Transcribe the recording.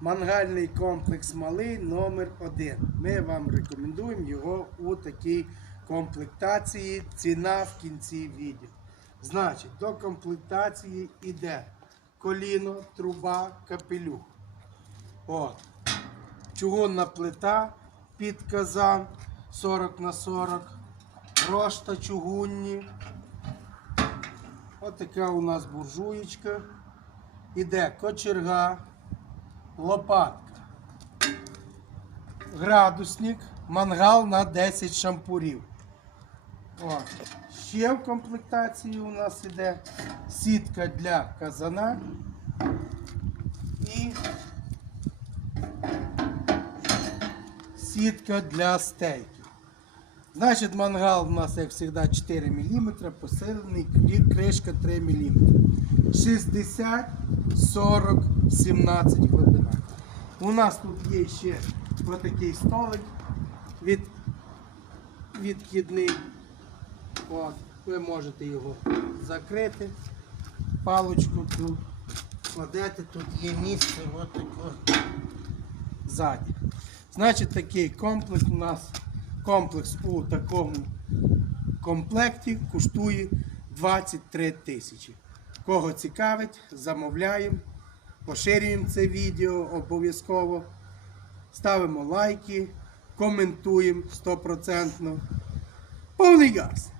Мангальний комплекс малий номер 1 Ми вам рекомендуємо його у такій комплектації. Ціна в кінці відео. Значить, до комплектації йде коліно, труба, капелюх. От. Чугунна плита під казан 40 на 40. Рошта чугунні. Ось така у нас буржуєчка. Іде кочерга, лопатка, градусник, мангал на 10 шампурів. О. Ще в комплектації у нас іде сітка для казана і сітка для стейків. Значить, мангал у нас, як завжди, 4 мм, посилений, кришка 3 мм. 60, 40, 17 глибина. У нас тут є ще отакий столик від, відкидний. От, ви можете його закрити, паличку тут кладете, тут є місце от ззаді. Значить, такий комплекс у нас комплекс у такому комплекті коштує 23 тисячі. Кого цікавить, замовляємо, поширюємо це відео обов'язково. Ставимо лайки, коментуємо 100%. Повний газ!